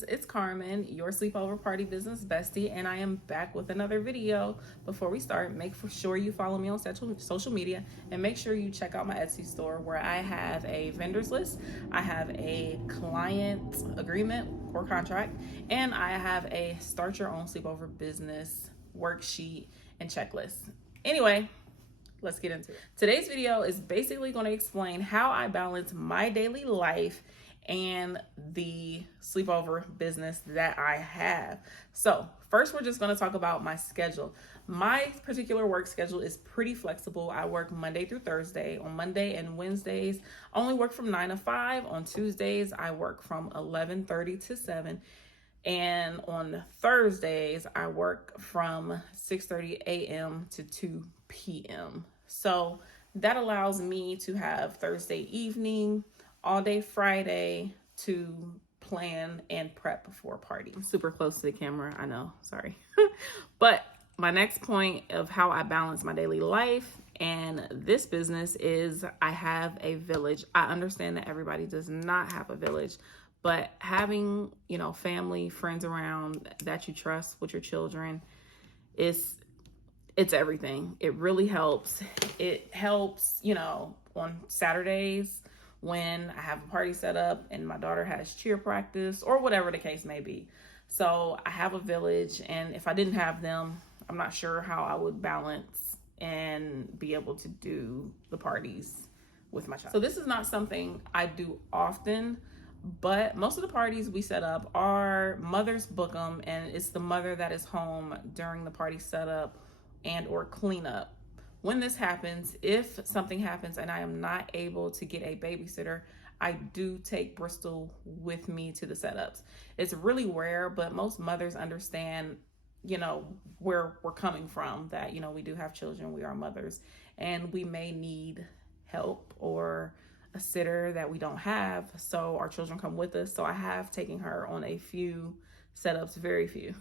friends, it's Carmen, your sleepover party business bestie, and I am back with another video. Before we start, make sure you follow me on social media, and make sure you check out my Etsy store where I have a vendors list, I have a client agreement or contract, and I have a start your own sleepover business worksheet and checklist. Anyway, let's get into it. Today's video is basically going to explain how I balance my daily life and the sleepover business that I have. So first, we're just going to talk about my schedule. My particular work schedule is pretty flexible. I work Monday through Thursday. On Monday and Wednesdays, I only work from 9 to 5. On Tuesdays, I work from 11:30 to 7. And on Thursdays, I work from 6:30 a.m. to 2 p.m. So that allows me to have Thursday evening, all day Friday to plan and prep before a party. I'm super close to the camera, I know, sorry. But my next point of how I balance my daily life and this business is I have a village. I understand that everybody does not have a village, but having, family, friends around that you trust with your children it's everything. It really helps. It helps, on Saturdays when I have a party set up and my daughter has cheer practice or whatever the case may be. So I have a village, and if I didn't have them, I'm not sure how I would balance and be able to do the parties with my child. So this is not something I do often, but most of the parties we set up are mothers book them, and it's the mother that is home during the party setup and or cleanup. When this happens, if something happens and I am not able to get a babysitter, I do take Bristol with me to the setups. It's really rare, but most mothers understand, where we're coming from, that, we do have children, we are mothers, and we may need help or a sitter that we don't have. So our children come with us. So I have taken her on a few setups, very few.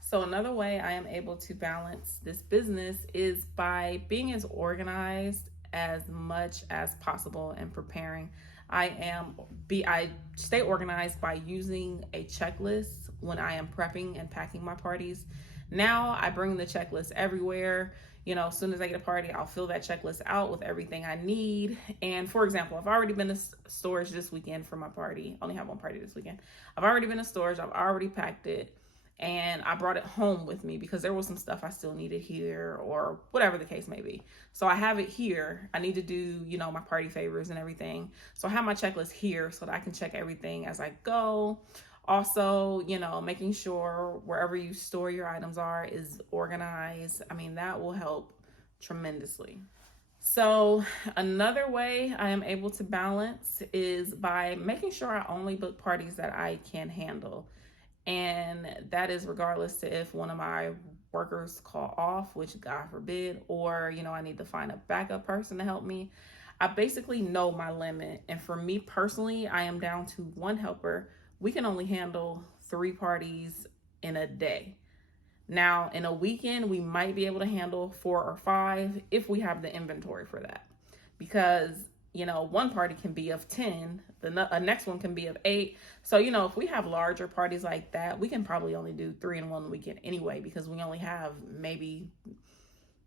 So another way I am able to balance this business is by being as organized as much as possible and preparing. I stay organized by using a checklist when I am prepping and packing my parties. Now I bring the checklist everywhere. As soon as I get a party, I'll fill that checklist out with everything I need. And for example, I've already been to storage this weekend for my party. I only have one party this weekend. I've already been to storage. I've already packed it. And I brought it home with me because there was some stuff I still needed here or whatever the case may be. So I have it here. I need to do, my party favors and everything. So I have my checklist here so that I can check everything as I go. Also, making sure wherever you store your items is organized. That will help tremendously. So another way I am able to balance is by making sure I only book parties that I can handle. And that is regardless to if one of my workers call off, which God forbid, or, I need to find a backup person to help me. I basically know my limit. And for me personally, I am down to one helper. We can only handle 3 parties in a day. Now, in a weekend, we might be able to handle 4 or 5 if we have the inventory for that. Because one party can be of 10, the next one can be of 8. So, if we have larger parties like that, we can probably only do 3 in one weekend anyway, because we only have maybe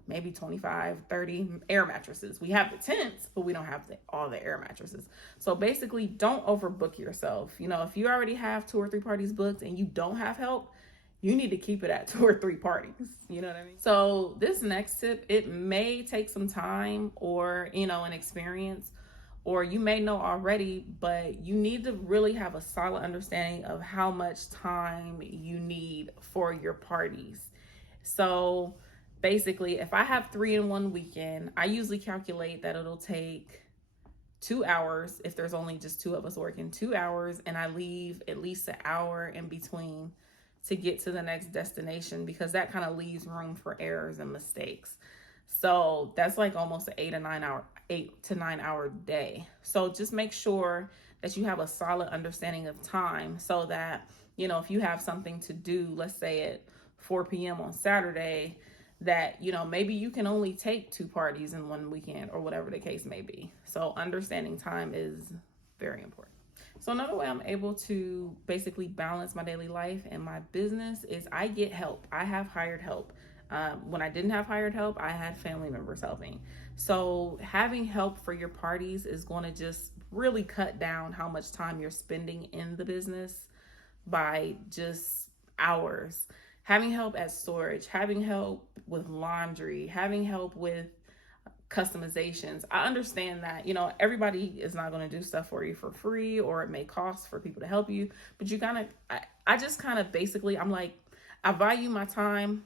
25, 30 air mattresses. We have the tents, but we don't have all the air mattresses. So basically, don't overbook yourself. If you already have 2 or 3 parties booked and you don't have help, you need to keep it at 2 or 3 parties. You know what I mean? So this next tip, it may take some time or, an experience, or you may know already, but you need to really have a solid understanding of how much time you need for your parties. So basically, if I have 3 in one weekend, I usually calculate that it'll take 2 hours. If there's only just 2 of us working, 2 hours, and I leave at least an hour in between to get to the next destination, because that kind of leaves room for errors and mistakes. So that's like almost an 8 to 9 hour day. So just make sure that you have a solid understanding of time, so that, if you have something to do, let's say at 4 p.m. on Saturday, that, maybe you can only take 2 parties in one weekend or whatever the case may be. So understanding time is very important. So another way I'm able to basically balance my daily life and my business is I get help. I have hired help. When I didn't have hired help, I had family members helping. So having help for your parties is going to just really cut down how much time you're spending in the business by just hours. Having help at storage, having help with laundry, having help with customizations. I understand that, everybody is not going to do stuff for you for free, or it may cost for people to help you, but you kind of, I just kind of basically, I'm like, I value my time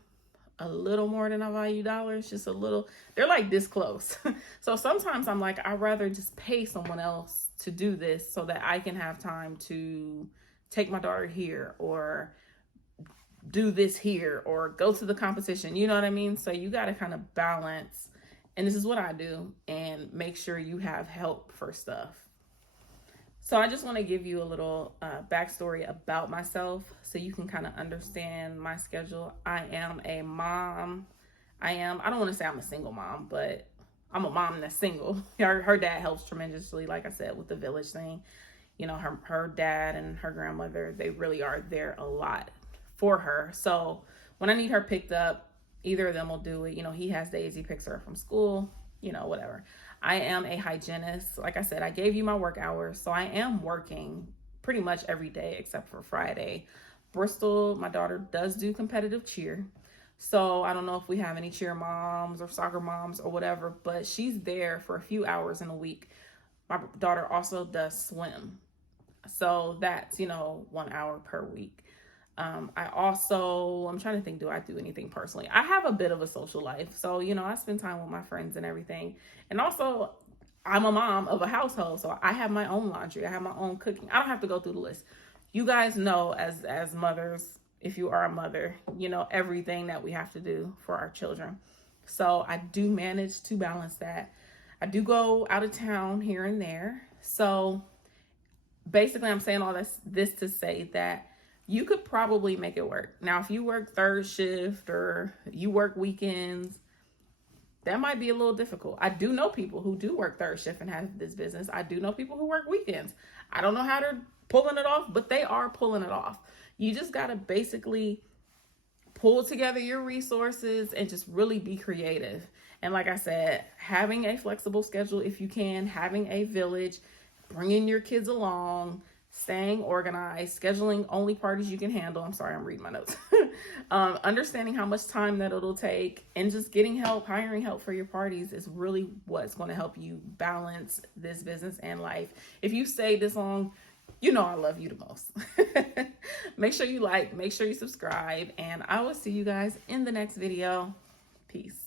a little more than I value dollars, just a little. They're like this close. So sometimes I'm like, I'd rather just pay someone else to do this so that I can have time to take my daughter here, or do this here, or go to the competition. You know what I mean? So you got to kind of balance. And this is what I do, and make sure you have help for stuff. So I just want to give you a little backstory about myself so you can kind of understand my schedule. I am a mom. I don't want to say I'm a single mom, but I'm a mom that's single. Her dad helps tremendously, like I said, with the village thing. Her dad and her grandmother, they really are there a lot for her. So when I need her picked up, either of them will do it. He has days he picks her up from school, whatever. I am a hygienist. Like I said, I gave you my work hours. So I am working pretty much every day except for Friday. Bristol, my daughter, does do competitive cheer. So I don't know if we have any cheer moms or soccer moms or whatever, but she's there for a few hours in a week. My daughter also does swim. So that's, 1 hour per week. I'm trying to think, do I do anything personally? I have a bit of a social life. So, I spend time with my friends and everything. And also, I'm a mom of a household. So I have my own laundry. I have my own cooking. I don't have to go through the list. You guys know, as mothers, if you are a mother, everything that we have to do for our children. So I do manage to balance that. I do go out of town here and there. So basically, I'm saying all this to say that you could probably make it work. Now, if you work third shift or you work weekends, that might be a little difficult. I do know people who do work third shift and have this business. I do know people who work weekends. I don't know how they're pulling it off, but they are pulling it off. You just got to basically pull together your resources and just really be creative. And like I said, having a flexible schedule if you can, having a village, bringing your kids along, staying organized, scheduling only parties you can handle. I'm sorry, I'm reading my notes. Understanding how much time that it'll take, and just getting help, hiring help for your parties is really what's going to help you balance this business and life. If you stay this long, I love you the most. Make sure you like, make sure you subscribe, and I will see you guys in the next video. Peace.